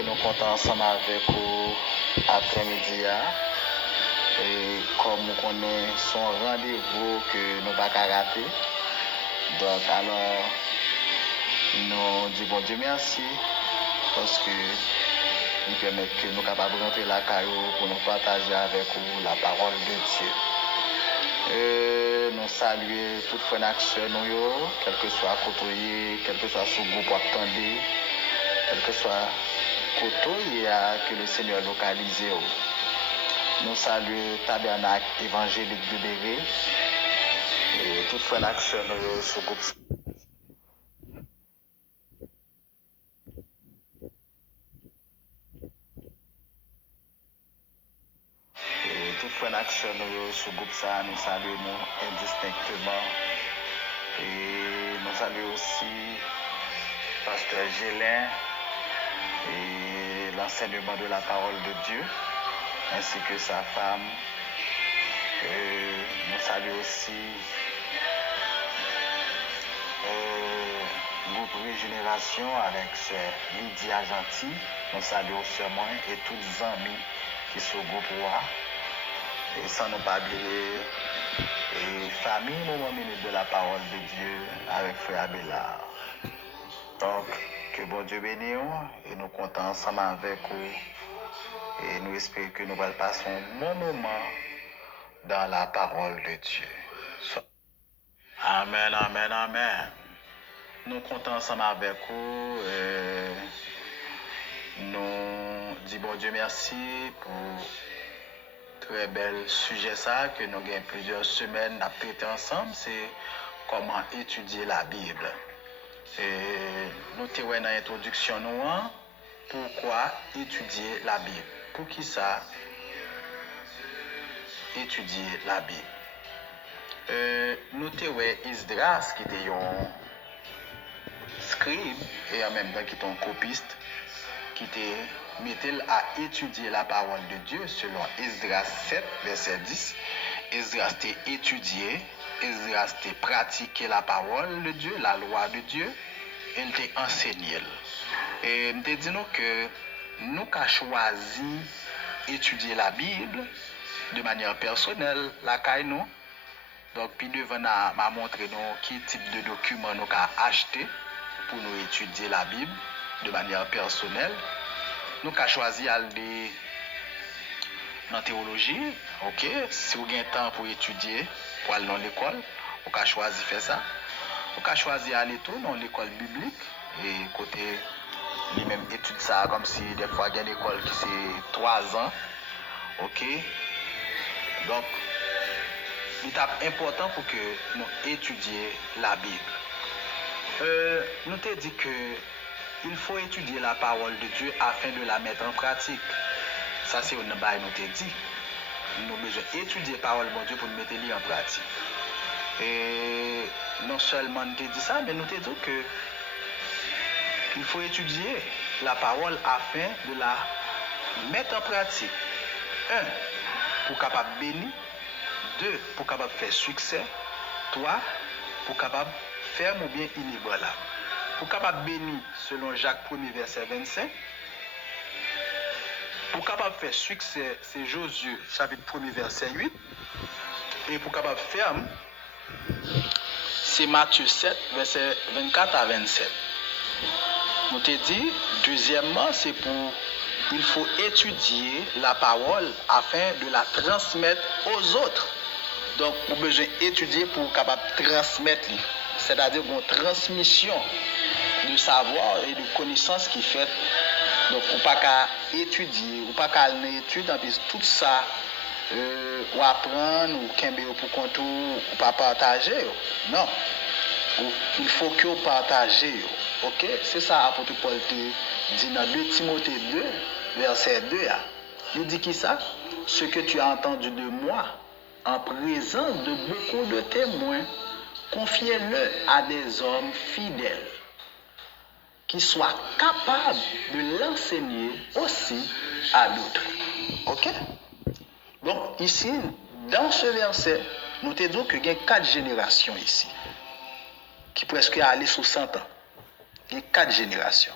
et nous comptons ensemble avec vous après-midi. Et comme nous connaissons son rendez-vous que nous ne pouvons pas rater. Donc alors, nous disons bon Dieu merci parce que nous permet que nous sommes capables de rentrer la caillou pour nous partager avec vous la parole de Dieu. Nous saluons toutes les actions, quel que soit côté, quel que soit sous groupe attendez, quel que soit côté que le Seigneur localise. Nous saluons Tabernacle évangélique de Béré et toutes les actions sous groupe. Toutes les actions sous groupe ça, nous saluons indistinctement. Et nous saluons aussi Pasteur Gélin et l'enseignement de la parole de Dieu, ainsi que sa femme. Nous saluons aussi groupe Régénération avec Lydia Gentil. Nous saluons seulement et tous les amis qui sont au groupe Roi. Et sans nous pas oublier et famille, moment minute de la parole de Dieu avec Frère Abélard. Donc, que bon Dieu bénisse et nous comptons ensemble avec vous et nous espérons que nous allons passer un bon moment dans la parole de Dieu. Amen, amen, amen. Nous comptons ensemble avec vous et nous disons bon Dieu merci pour très bel sujet ça que nous avons plusieurs semaines à traiter ensemble, c'est comment étudier la Bible. Et nous avons dans l'introduction pourquoi étudier la Bible. Pour qui ça étudier la Bible. Nous avons Esdras qui était un scribe et en même temps qui était un copiste qui était met-il à étudier la parole de Dieu selon Esdras 7, verset 10. Esdras t'a étudié, Esdras t'a pratiqué la parole de Dieu, la loi de Dieu, et il t'a enseigné. Et nous te disons que nous avons choisi étudier la Bible de manière personnelle, la caille nous. Donc, puis devant m'a montré nous quel type de document nous avons acheté pour nous étudier la Bible de manière personnelle. Nous avons choisi d'aller dans la théologie. Ok, si vous avez temps pour étudier, pour aller dans l'école, vous avez choisi de faire ça. Vous avez choisi d'aller tout dans l'école biblique et côté les mêmes études ça comme si des fois il y a une école qui c'est 3 ans. Ok, donc l'étape importante pour que nous étudions la Bible. Nous t'ai dit que il faut étudier la parole de Dieu afin de la mettre en pratique. Ça, c'est une bail nous t'a dit. Nous avons besoin d'étudier la parole de Dieu pour nous mettre en pratique. Et non seulement nous t'a dit ça, mais nous t'a dit que il faut étudier la parole afin de la mettre en pratique. 1. Pour capable bénir. 2. Pour capable faire succès. 3. Pour capable faire ou bien inébranlable. Pour capable bénir selon Jacques 1er verset 25. Pour capable faire succès, c'est Josué chapitre 1er verset 8. Et pour capable faire, c'est Matthieu 7 verset 24 à 27. Nous te dit, deuxièmement, c'est pour il faut étudier la parole afin de la transmettre aux autres. Donc, on a besoin d'étudier pour capable transmettre, c'est-à-dire une transmission de savoir et de connaissances qui fait. Donc, on pas qu'à étudier, on pas qu'à aller étudier, tout ça, ou apprendre, ou qu'aimer pour compte, ou pas partager. Non. Il faut que vous partagez. Ok? C'est ça, apôtre Paul dit dans 2 Timothée 2, verset 2. Il dit qui ça? Ce que tu as entendu de moi, en présence de beaucoup de témoins, confiez-le à des hommes fidèles qui soient capables de l'enseigner aussi à d'autres. Ok? Donc ici, dans ce verset, nous te disons qu'il y a 4 générations ici, qui presque aller sous 100 ans. Il y a 4 générations.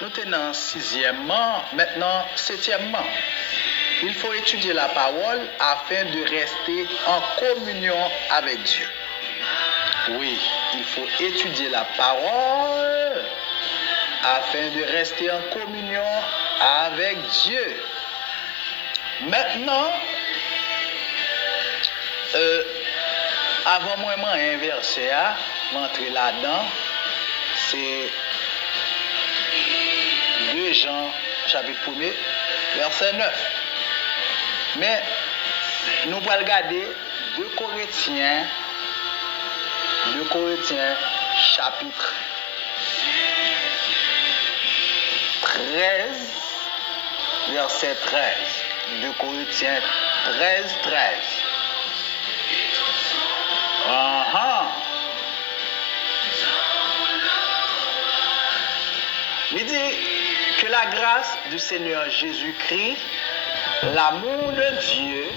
nous tenons sixièmement, maintenant septièmement. Il faut étudier la parole afin de rester en communion avec Dieu. Oui, il faut étudier la parole afin de rester en communion avec Dieu. Maintenant, avant moi inverser, m'entrer là-dedans, c'est 2 Jean, chapitre 1er, verset 9. Mais nous allons regarder 2 Corinthiens, chapitre 13, verset 13. 2 Corinthiens 13, 13. Il dit que la grâce du Seigneur Jésus-Christ, l'amour de Dieu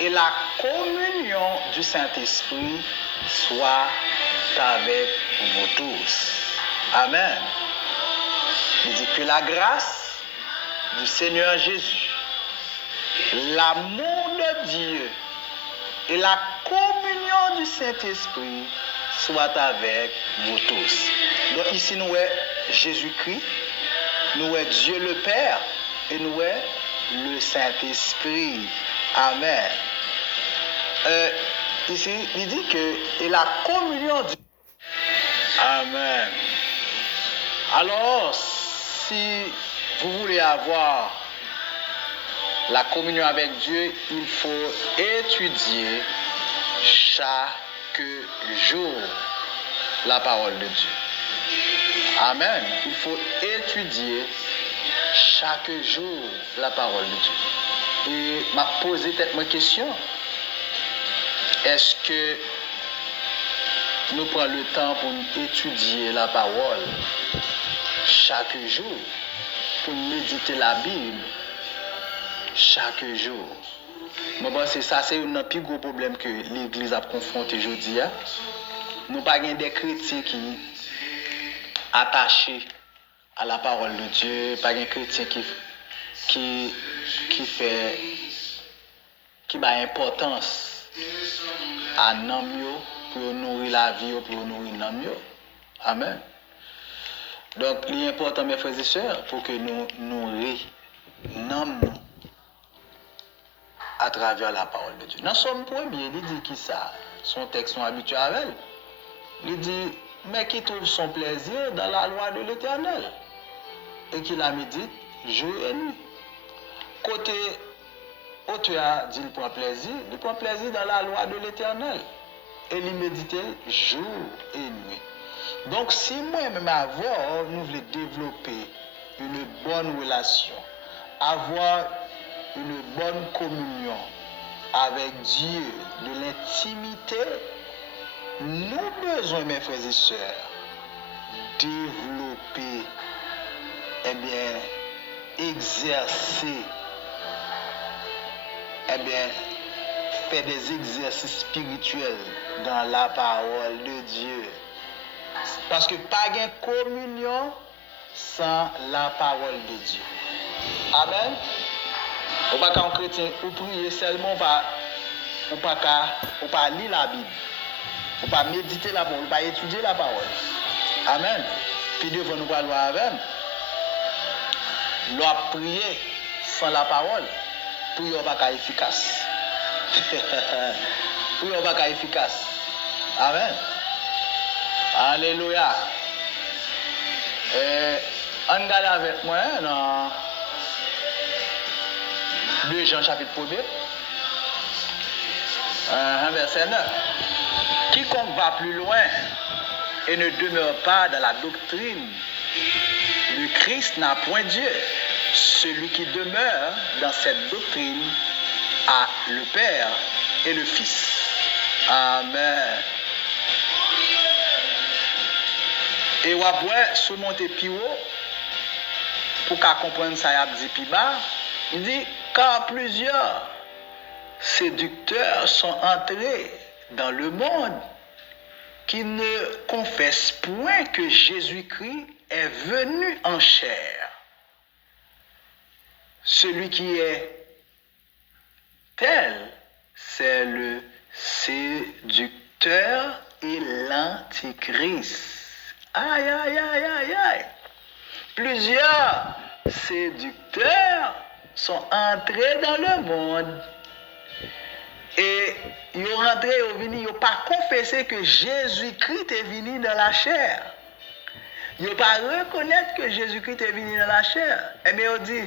et la communion du Saint-Esprit soient avec vous tous. Amen. Il dit que la grâce du Seigneur Jésus, l'amour de Dieu et la communion du Saint-Esprit soient avec vous tous. Donc ici nous est Jésus-Christ, nous est Dieu le Père et nous est le Saint-Esprit. Amen. Ici, il dit que et la communion du... Amen. Alors, si vous voulez avoir la communion avec Dieu, il faut étudier chaque jour la parole de Dieu. Amen. Il faut étudier chaque jour la parole de Dieu. Et m'a posé peut-être ma question. Est-ce que nous prenons le temps pour étudier la parole chaque jour, pour méditer la Bible chaque jour? Mais bon, c'est ça, c'est un plus gros problème que l'Église a confronté aujourd'hui. Nous n'avons pas des chrétiens qui attachés à la parole de Dieu, pas des chrétiens qui a importance à nous pour nourrir la vie, pour nourrir nous. Amen. Donc, il est important, mes frères et sœurs, pour que nous nourrissions à travers la parole de Dieu. Dans son premier, il dit qui ça, son texte sont habitués avec elle. Il dit, mais qui trouve son plaisir dans la loi de l'Éternel et qui la médite jour et nuit. Côté auteur dit il prend plaisir dans la loi de l'Éternel et il médite jour et nuit. Donc si moi-même avant nous voulons développer une bonne relation, avoir une bonne communion avec Dieu, de l'intimité, nous besoin, mes frères et sœurs, développer, exercer, faire des exercices spirituels dans la parole de Dieu. Parce que pas de communion sans la parole de Dieu. Amen. Ou pas qu'un chrétien ou prier seulement ou pas lire la Bible. Ou pas méditer la parole, ou pas étudier la parole. Amen. Puis devant nous parler avec. Nous prier sans la parole, prier pas efficace. Prier pas efficace. Amen. Alléluia. On regarde avec moi dans 2 Jean chapitre 1, verset 9. Quiconque va plus loin et ne demeure pas dans la doctrine de Christ n'a point Dieu. Celui qui demeure dans cette doctrine a le Père et le Fils. Amen. Et on va surmonter plus haut pour qu'à comprendre ça, il a dit plus bas. Il dit car plusieurs séducteurs sont entrés dans le monde qui ne confessent point que Jésus-Christ est venu en chair. Celui qui est tel, c'est le séducteur et l'antichrist. Aïe, aïe, aïe, aïe, aïe. Plusieurs séducteurs sont entrés dans le monde. Et ils sont rentrés, ils n'ont pas confessé que Jésus-Christ est venu dans la chair. Ils n'ont pas reconnu que Jésus-Christ est venu dans la chair. Eh bien, on dit,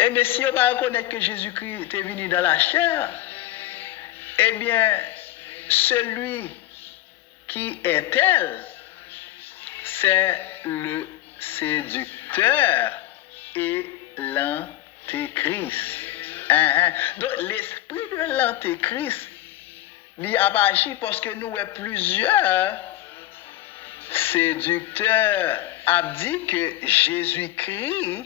eh bien, si on ne pas reconnaître que Jésus-Christ est venu dans la chair, eh bien, celui qui est tel, c'est le séducteur et l'antéchrist. Donc, l'esprit de l'antéchrist, il a agi parce que nous avons plusieurs séducteurs a dit que Jésus-Christ,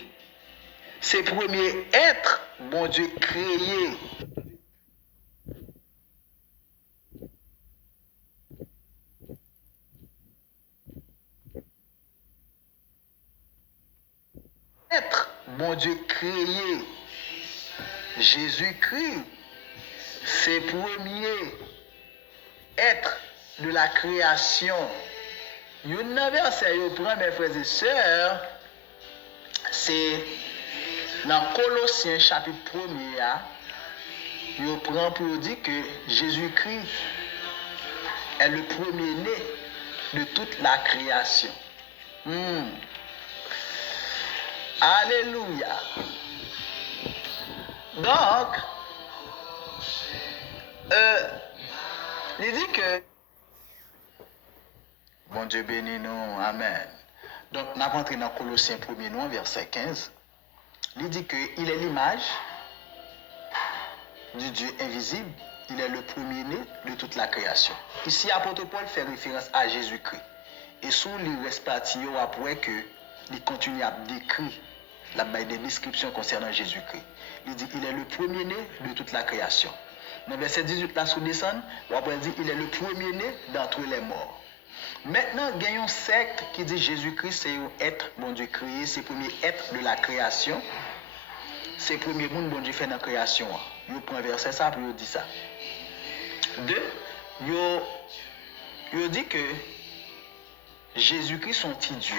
c'est le premier être, bon Dieu, créé. Être, bon Dieu, créé. Jésus-Christ, c'est le premier être de la création. Il y a un verset, vous prenez mes frères et sœurs, c'est dans Colossiens chapitre 1er, vous prenez pour dire que Jésus-Christ est le premier-né de toute la création. Alléluia. Donc, il dit que bon Dieu bénit nous, amen. Donc, nous avons entré dans Colossiens 1er, verset 15. Il dit qu'il est l'image du Dieu invisible. Il est le premier-né de toute la création. Ici, l'apôtre Paul fait référence à Jésus-Christ. Et sous les reste parti, après que il continue à décrire des descriptions concernant Jésus-Christ. Il dit qu'il est le premier-né de toute la création. Dans verset 18, là, sous descend, on dit qu'il est le premier-né d'entre les morts. Maintenant, il y a un secte qui dit Jésus-Christ, c'est un être, bon Dieu, créé, c'est le premier être de la création. C'est le premier monde, bon Dieu, fait dans la création. Il prend verset ça, puis il dit ça. Deux, il dit que Jésus-Christ son petit Dieu.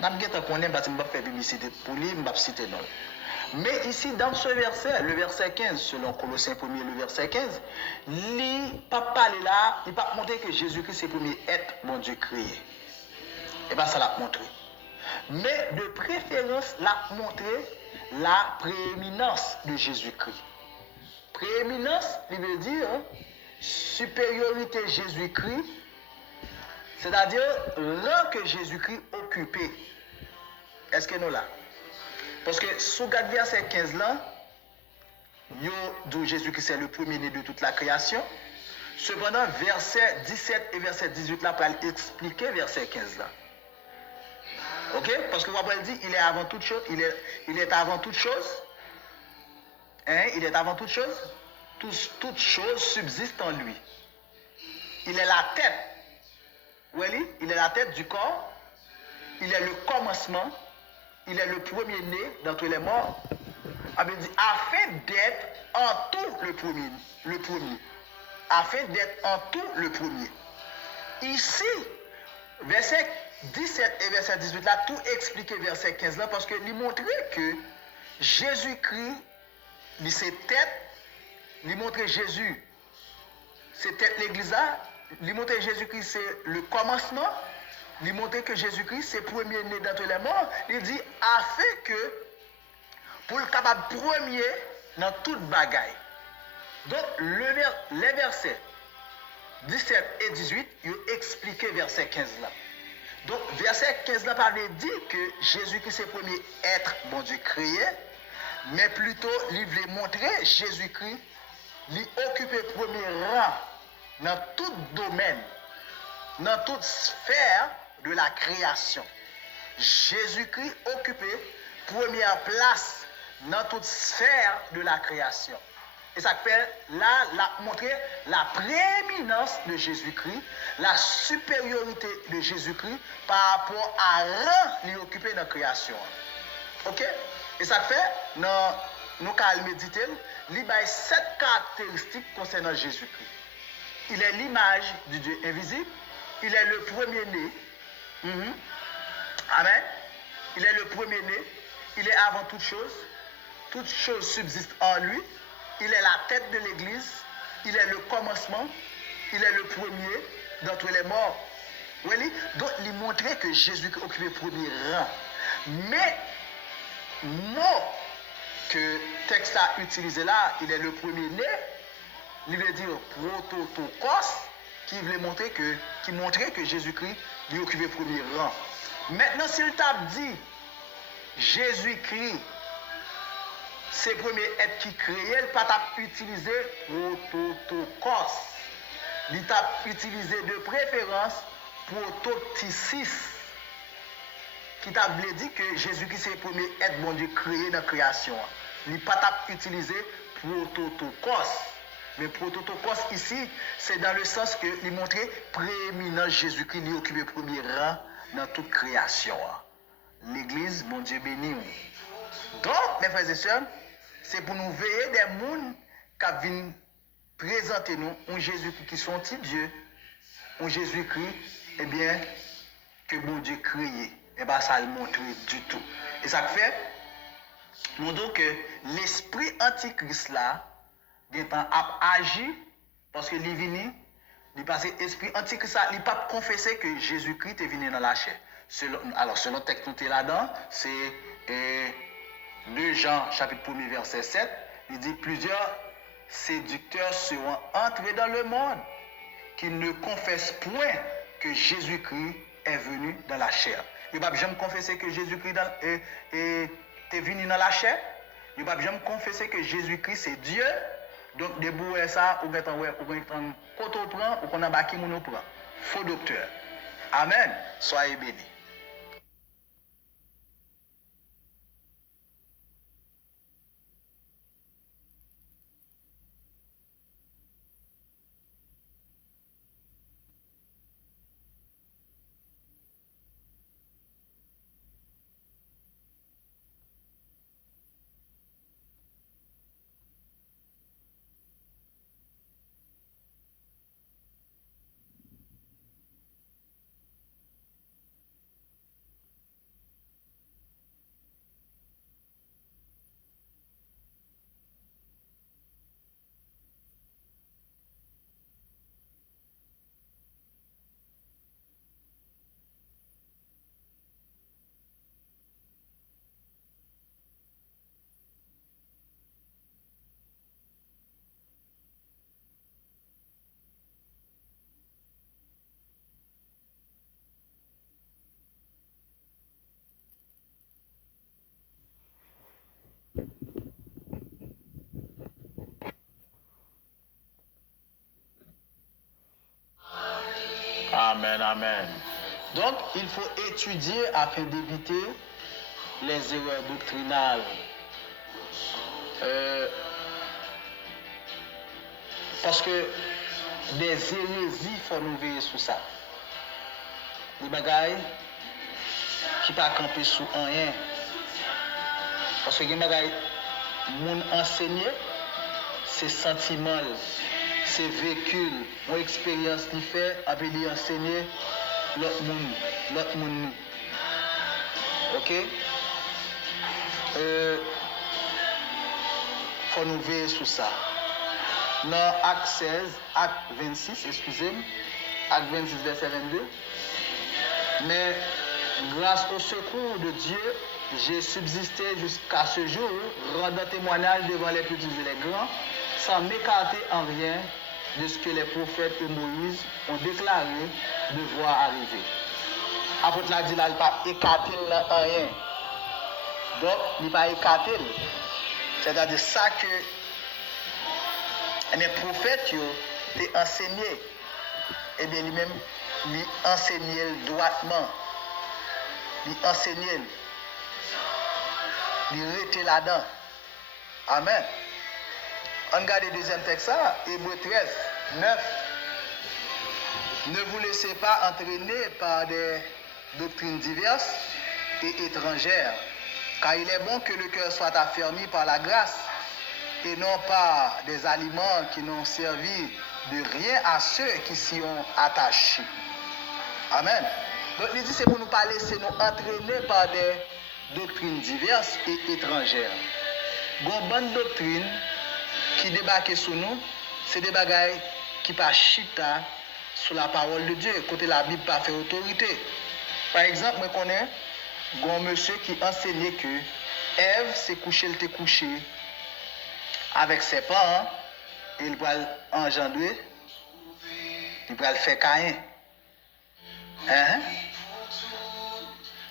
Je ne vais pas faire publicité pour lui, je ne vais pas citer non. Mais ici, dans ce verset, le verset 15, selon Colossiens 1er, le verset 15, il ne peut pas parler là, il ne peut pas montrer que Jésus-Christ c'est le premier être, mon Dieu, créé. Et bien, ça l'a montré. Mais de préférence, l'a montré la prééminence de Jésus-Christ. Prééminence, il veut dire supériorité Jésus-Christ, c'est-à-dire rang que Jésus-Christ occupait. Est-ce que nous là? Parce que sous le verset 15 là, d'où Jésus-Christ est le premier-né de toute la création. Cependant, verset 17 et verset 18 là, pour expliquer verset 15 là. Ok? Parce que vous dit, il est avant toute chose, il est avant toute chose. Hein? Il est avant toute chose. Toute chose subsiste en lui. Il est la tête. Oui, il est la tête du corps. Il est le commencement. Il est le premier-né d'entre les morts. Afin d'être en tout le premier. Afin d'être en tout le premier. Ici, verset 17 et verset 18 là, tout expliqué verset 15 là, parce que il montrait que Jésus-Christ, c'est tête, il montrait Jésus, c'est tête l'église là, il montrait Jésus-Christ, c'est le commencement. Il montre que Jésus-Christ, c'est premier-né d'entre les morts. Il dit, afin que, pour le capable premier dans toute bagaille. Donc, les versets 17 et 18, ils ont expliqué verset 15 là. Donc, verset 15 là parlait dit que Jésus-Christ, c'est le premier être, bon Dieu, créé, mais plutôt, il voulait montrer Jésus-Christ, il occupait le premier rang dans tout domaine, dans toute sphère de la création. Jésus-Christ occupait première place dans toute sphère de la création. Et ça fait là, montrer la prééminence de Jésus-Christ, la supériorité de Jésus-Christ par rapport à rang lui occupé dans la création. Ok? Et ça fait, dans nous allons méditer, il y a 7 caractéristiques concernant Jésus-Christ. Il est l'image du Dieu invisible, il est le premier-né. Amen. Il est le premier-né, il est avant toute chose subsiste en lui, il est la tête de l'Église, il est le commencement, il est le premier d'entre les morts. Oui, donc il montrait que Jésus occupait le premier rang. Mais, mot que le texte a utilisé là, il est le premier-né, il veut dire prototokos, qui montrait que Jésus-Christ lui occupait le premier rang. Maintenant, s'il t'a dit Jésus-Christ, c'est le premier être qui créait, il pas utilisé prototokos. Il t'a utilisé de préférence prototysis, qui t'a dit que Jésus-Christ c'est le premier être bon Dieu créé dans la création. Il pas utilisé prototokos. Mais prototokos ici, c'est dans le sens que il montrait prééminence Jésus-Christ, il occupait le premier rang dans toute création. L'Église, mon Dieu béni. Donc, mes frères et sœurs, c'est pour nous veiller des mondes qui viennent présenter nous un Jésus-Christ qui sont petit Dieu, un Jésus-Christ, eh bien, que mon Dieu créé. Et bien, ça le montre du tout. Et ça fait, nous disons que l'esprit antichrist là, a agi parce que il venu, il passe esprit antichrist là, il pas confessé que Jésus-Christ est venu dans la chair. Selon le texte qui est là-dedans, c'est 2 Jean chapitre 1 verset 7, il dit plusieurs séducteurs seront entrés dans le monde qui ne confessent point que Jésus-Christ est venu dans la chair. Il ne va jamais confesser que Jésus-Christ est venu dans la chair. Il ne va jamais confesser que Jésus-Christ c'est Dieu. Donc, debout ça, ou quand on prend, ou qu'on a bâti mon prend. Faux docteur. Amen. Soyez bénis. Amen, amen. Donc, il faut étudier afin d'éviter les erreurs doctrinales. Parce que des hérésies, il faut nous veiller sur ça. Des bagailles qui ne sont pas campés sous rien. Parce que les bagailles, mon enseigné, c'est sentimental. C'est véhicule, mon expérience qui fait, avec lui enseigner l'autre monde. Ok? Faut nous veiller sur ça. Dans Acte 16, Acte 26, excusez-moi, Acte 26, verset 22. Mais grâce au secours de Dieu, j'ai subsisté jusqu'à ce jour, rendant témoignage devant les petits et les grands, sans m'écarter en rien de ce que les prophètes et Moïse ont déclaré devoir arriver. Apôtre l'a dit là, il n'a pas écarté en rien. Donc, il n'a pas écarté. C'est-à-dire ça que les prophètes ont enseigné. Et bien, lui-même, lui enseignait droitement. Lui enseignait. Lui était là-dedans. Amen. on regarde le deuxième texte, ça, Hébreux 13, 9. Ne vous laissez pas entraîner par des doctrines diverses et étrangères, car il est bon que le cœur soit affermi par la grâce, et non par des aliments qui n'ont servi de rien à ceux qui s'y ont attachés. Amen. Donc il dit c'est pour nous pas laisser nous entraîner par des doctrines diverses et étrangères. Une bonne doctrine qui débarque sur nous, c'est des bagailles qui pas chita sur la parole de Dieu, côté la Bible pas fait autorité. Par exemple, moi connais un monsieur qui enseignait que Ève s'est couché, elle était couché avec ses parents et il va engendrer, il va le faire Caïn. Hein?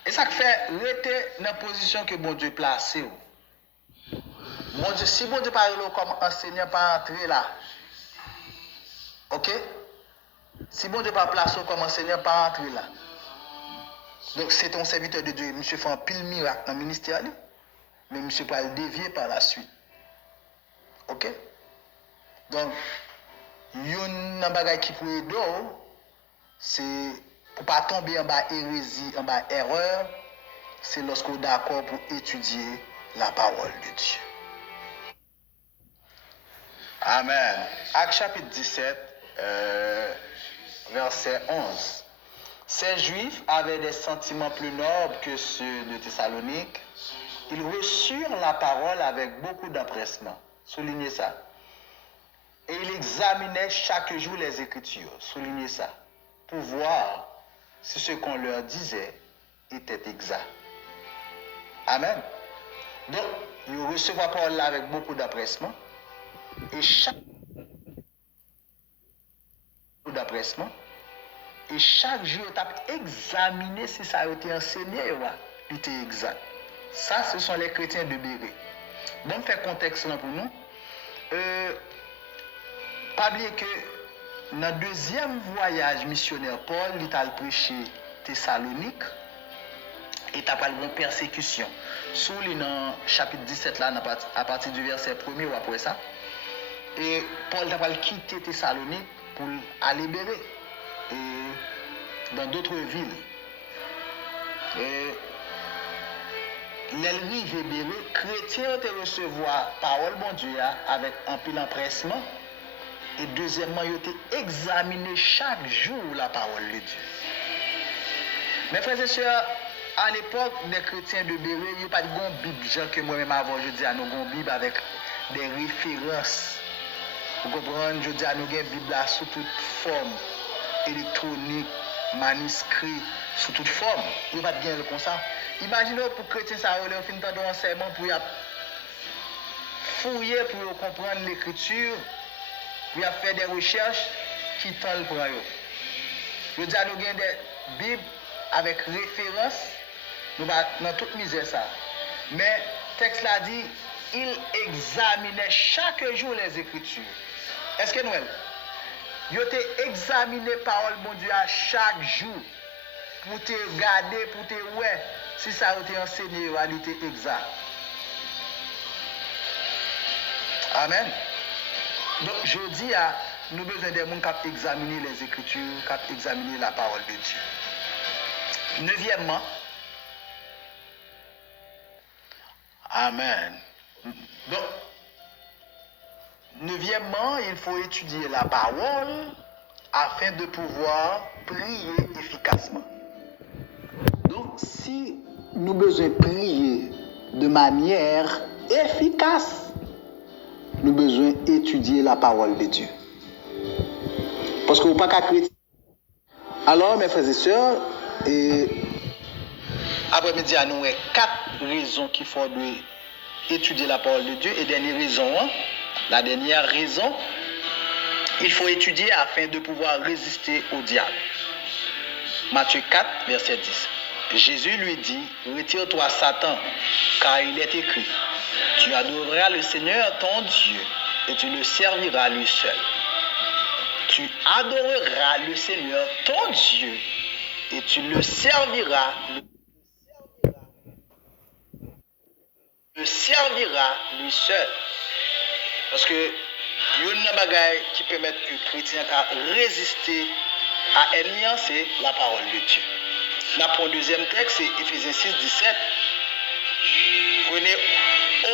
Et ça fait rester dans la position que bon Dieu placé. Bon Dieu, si bon Dieu parle comme enseignant pas entrer là. OK? Si bon Dieu pas placé comme enseignant pas entrer là. Donc c'est ton serviteur de Dieu, monsieur fait un pile miracle dans le ministère, mais monsieur pas le dévier par la suite. OK? Donc yon nan bagay qui pour aider, c'est pour pas tomber en bas hérésie, en bas erreur, c'est lorsqu'on est d'accord pour étudier la parole de Dieu. Amen. Actes chapitre 17, verset 11. Ces Juifs avaient des sentiments plus nobles que ceux de Thessalonique. Ils reçurent la parole avec beaucoup d'empressement. Soulignez ça. Et ils examinaient chaque jour les Écritures. Soulignez ça. Pour voir si ce qu'on leur disait était exact. Amen. Donc, ils reçoivent la parole avec beaucoup d'empressement. Et chaque jour, tu as examiné si ça a été enseigné, il était exact. Ça, ce sont les chrétiens de Béret. Bon, faire contexte là pour nous. Pas oublier que dans le deuxième voyage missionnaire, Paul, il a prêché Thessalonique et il a parlé de persécution. Sous le chapitre 17, là, à partir du verset 1er ou après ça. Et Paul a quitté Thessalonique pour aller Béret et dans d'autres villes. Et l'arrivée Béret, chrétiens ont recevoir parole bon Dieu avec un peu d'empressement. Et deuxièmement, ils ont examiné chaque jour la parole de Dieu. Mes frères et sœurs, à l'époque des chrétiens de Béret, il n'y a pas de Bible, genre que moi-même avant, je dis à nous une Bible avec des références. Vous comprenez, je dis à nous une Bible là, sous toute forme, électronique, manuscrit, sous toute forme. Il n'y a pas de bien comme ça. Imaginez pour chrétiens, ça a fait un temps d'enseignement pour fouiller, pour comprendre l'écriture. Il a fait des recherches qui tendent pour eux. Je dis à nous avons des Bibles avec référence, nous dans toute misère ça. Mais le texte l'a dit, il examinait chaque jour les Écritures. Est-ce que nous ils ont examiné la parole de Dieu à chaque jour pour te regarder, pour te voir si ça a été enseigné en réalité exact. Amen. Donc, je dis à nous besoin des gens qui ont examiné les Écritures, qui ont examiné la parole de Dieu. Neuvièmement, Amen. Donc, neuvièmement, il faut étudier la parole afin de pouvoir prier efficacement. Donc, si nous besoin prier de manière efficace, nous avons besoin d'étudier la parole de Dieu. Parce que vous n'avez pas qu'à chrétien. Alors, mes frères et sœurs, après-midi, nous avons 4 raisons qu'il faut étudier la parole de Dieu. Et la dernière raison, il faut étudier afin de pouvoir résister au diable. Matthieu 4, verset 10. Jésus lui dit, retire-toi Satan, car il est écrit. Tu adoreras le Seigneur ton Dieu et tu le serviras lui seul. Tu adoreras le Seigneur ton Dieu et tu le serviras lui seul. Parce que Une bagaille qui permet que le chrétien à résister à l'ennemi, c'est la parole de Dieu. Pour le deuxième texte, c'est Éphésiens 6, 17. Prenez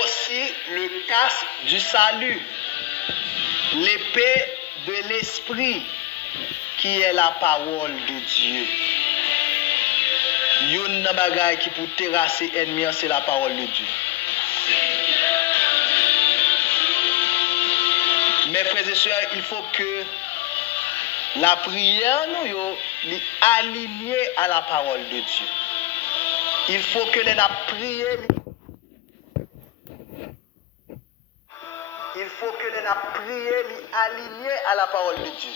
aussi le casque du salut, l'épée de l'esprit, qui est la parole de Dieu. Une bagaille qui pour terrasser l'ennemi, c'est la parole de Dieu. Mes frères et sœurs, il faut que la prière nous soit alignée à la parole de Dieu. Il faut que la prière soit alignée à la parole de Dieu.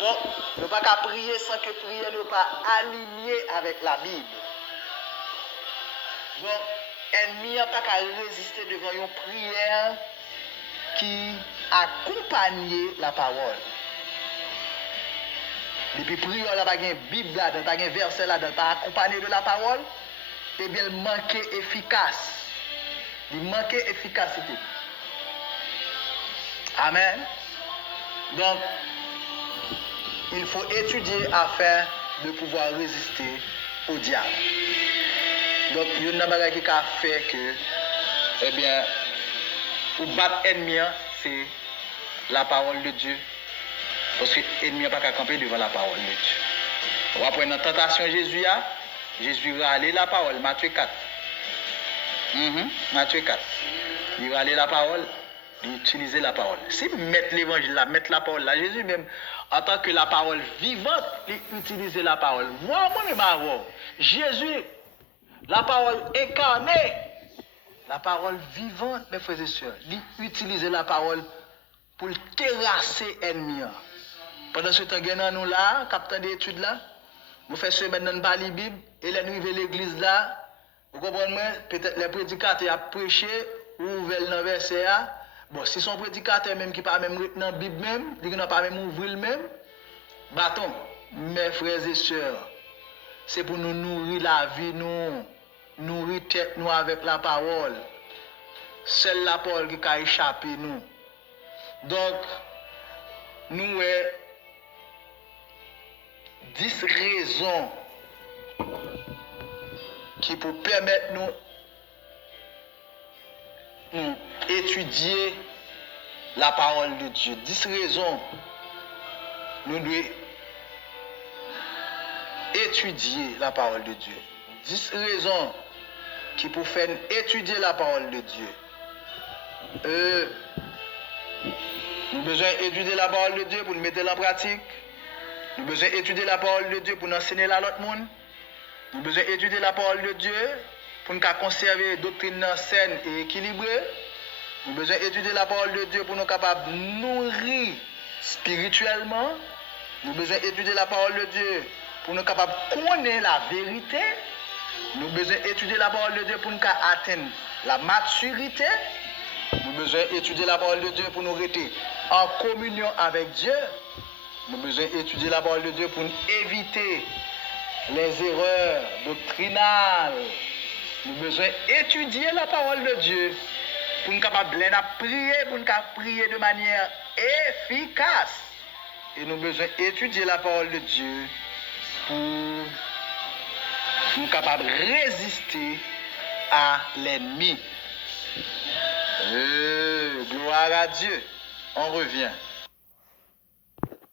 Donc, nous ne pouvons pas prier sans que la prière ne soit pas alignée avec la Bible. Donc, l'ennemi n'a pas qu'à résister devant une prière qui accompagne la parole. Depuis prière, il n'y a pas de Bible là, il n'y a pas de verset là, il n'y a pas accompagné de la parole, eh bien, il manque efficace. Il manque efficacité. Amen. Donc, il faut étudier afin de pouvoir résister au diable. Donc, il y a une chose qui a fait que, eh bien, pour battre l'ennemi, c'est la parole de Dieu. Parce que l'ennemi n'a pas qu'à camper devant la parole de Dieu. On va prendre une tentation Jésus. Jésus va aller la parole, Matthieu 4. Matthieu 4. Il va aller la parole, il utiliser la parole. Si mettre l'évangile là, mettre la parole là, Jésus même, en tant que la parole vivante, il utilise la parole. Moi, même avant, Jésus, la parole incarnée, la parole vivante, mes frères et sœurs, il utilise la parole pour terrasser l'ennemi. Pendant ce temps, nous là, capitaine d'études là, nous faisons semaine dans la Bible, et là, nous arrivons à l'église là, vous comprenez, peut-être les prédicateurs ont prêché, ou ouvert le verset là. Bon, si son prédicateur même qui pas même dans la Bible même, il n'a pas même ouvert le même, bâton, mes frères et sœurs, c'est pour nous nourrir la vie, nous, nourrir tête nous avec la parole. Seule la parole qui a échappé nous. Donc, nous avons 10 raisons qui pour permettre nous étudier la parole de Dieu. 10 raisons nous devons étudier la parole de Dieu. 10 raisons qui pour faire étudier la parole de Dieu. Nous avons besoin d'étudier la parole de Dieu pour nous mettre en pratique. Nous avons besoin d'étudier la parole de Dieu pour nous enseigner à l'autre monde. Nous avons besoin d'étudier la parole de Dieu pour nous conserver une doctrine saine et équilibrée. Nous avons besoin d'étudier la parole de Dieu pour nous capables de nourrir spirituellement. Nous avons besoin d'étudier la parole de Dieu pour nous capables de connaître la vérité. Nous avons besoin d'étudier la parole de Dieu pour nous atteindre la maturité. Nous avons besoin d'étudier la parole de Dieu pour nous rester en communion avec Dieu. Nous avons besoin d'étudier la parole de Dieu pour nous éviter les erreurs doctrinales. Nous avons besoin d'étudier la parole de Dieu pour nous capables de prier, pour nous prier de manière efficace. Et nous avons besoin d'étudier la parole de Dieu pour nous capables de résister à l'ennemi. Gloire à Dieu. On revient.